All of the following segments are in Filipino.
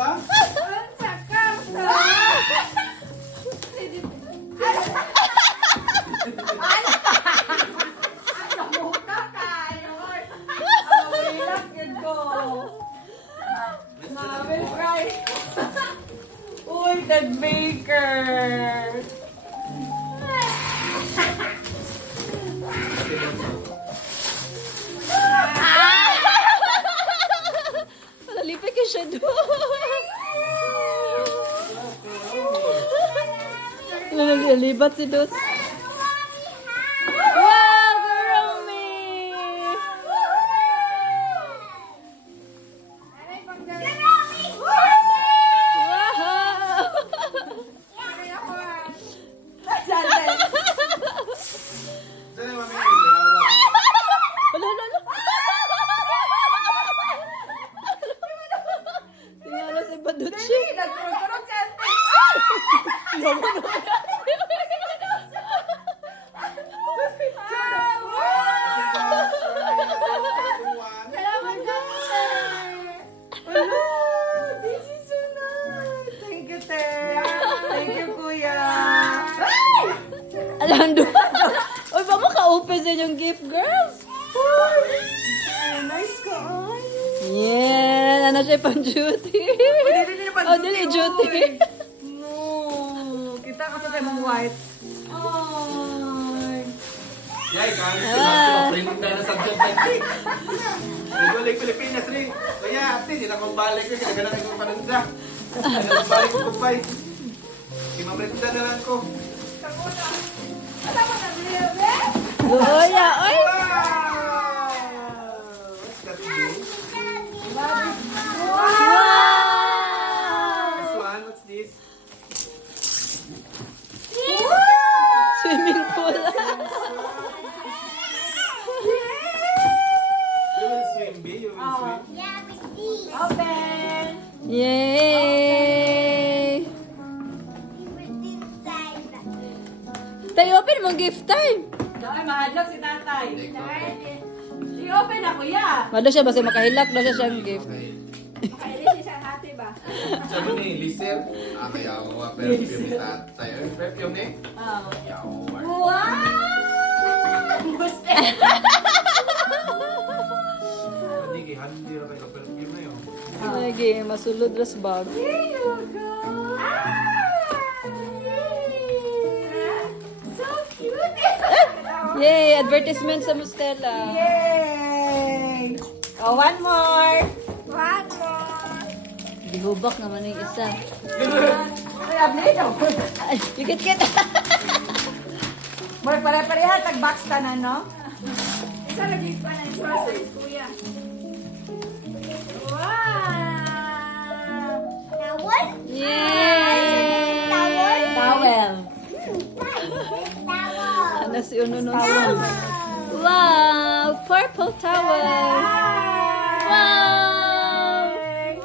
pa? Sa karta. Mukha kayo. Awilak yun ko. Marvel fry. Uy, Ted Baker. Nalipay ka siya doon. Nalibat si Dos. Wow, Gurumi! Wow! Saan yung mami ko? Yawa. Ala, ala, ala. Tingala si Baduchi. Nagturog-turog si Ate. Salamat ka. Hello, this is so nice. Thank you, Te. Thank you, Kuya. Alando. Uy, ba maka-open sa inyong gift, girls? Nice ka, ay. Yeah, ano siya pang duty? Oh, dili duty. No, kita ka sa mong white. Ay. Yay, kahit sila print na subject like Nagulay Pilipinas rin. Kaya, ate, di na kong balik ko. Kaya ganang kong pananda. Kaya kong balik ko kumpay. Kimamrenda na lang ko. Luya, oy. Wow! What's that mean? Wow! This one, what's this? Swimming pool. You will swim, B? You will swim? Open. Yay! Tayo, open mong gift time. Ay, mahadlok si tatay. I-open na, kuya. Mado siya basta makahilak daw siya siyang gift. Okay. Makailis siya hati ba? Sabi ni Lister, kaya ako perfume ni tatay. Perfume ni? Yawa. Wow! Gusto. Hindi, handi na kayo perfume na yun. Lagi, masulod ras bag. So cute! Yay! Advertisement sa Mustela. Yay! Oh, one more! One more! Dihubak naman yung isa. Ay, abli daw. Ay, kikit-kit. More pare-pareha, tag-box ka na, no? Isa lagi pa na yung size, kuya. Wow! Towel? Yay! Towel. Ano si Uno nung Wow! Purple towel! Wow!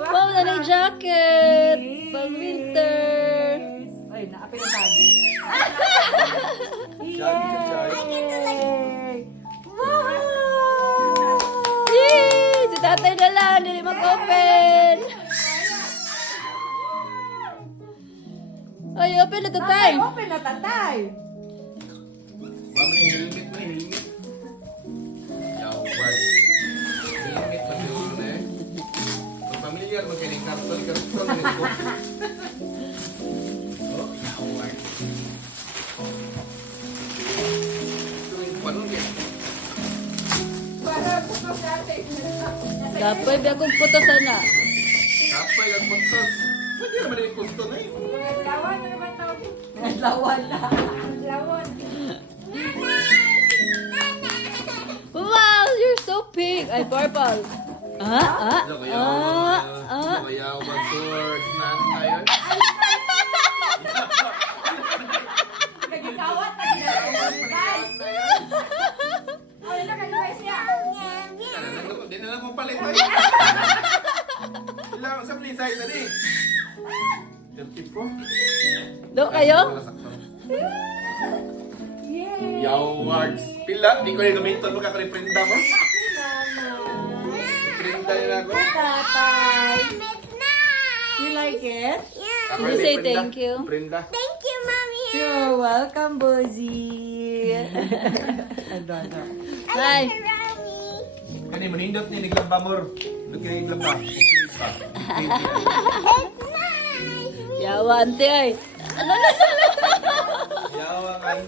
Wow, na jacket! Pang winter! Ay, naapin ang tagi. Yay! Wow! Yay! Si tatay na lang, hindi mag-open! Ay, open na tatay! Open na, tatay. Mama ni helmet mo, helmet. Yawa. Helmet pa yun eh. Kung familiar, magkiling karton nito. Oh, yawa. Paano yan? Para buto sa atin. Dapoy, biya kong puto sana. Kapay ang puntos. Pwede naman yung punto na yun. Lawan na naman tawag. Lawan na. Lawan. Wow, you're so pink! Ay, purple. Kaya mag-tours na tayo. Nagigawat na ginagawa. Guys! Wala na kayo guys ya. Di na lang kong palit tayo. Ilang sa play size na rin. 34. Do kayo? Yay! Yawards. Pila, di ko yung gamitin mo kakariprenda mo. Prinda yun ako. Tatay! You like it? Ako Did you ni say Brenda. thank you? Brenda. Thank you, Mommy. You're welcome, Bozy. Ano. Hi. Rami. Kani manindot ni niglamba mor. Lagi ni niglamba. Okay pa. It's nice. Yawa, ante ay. Yawa kan.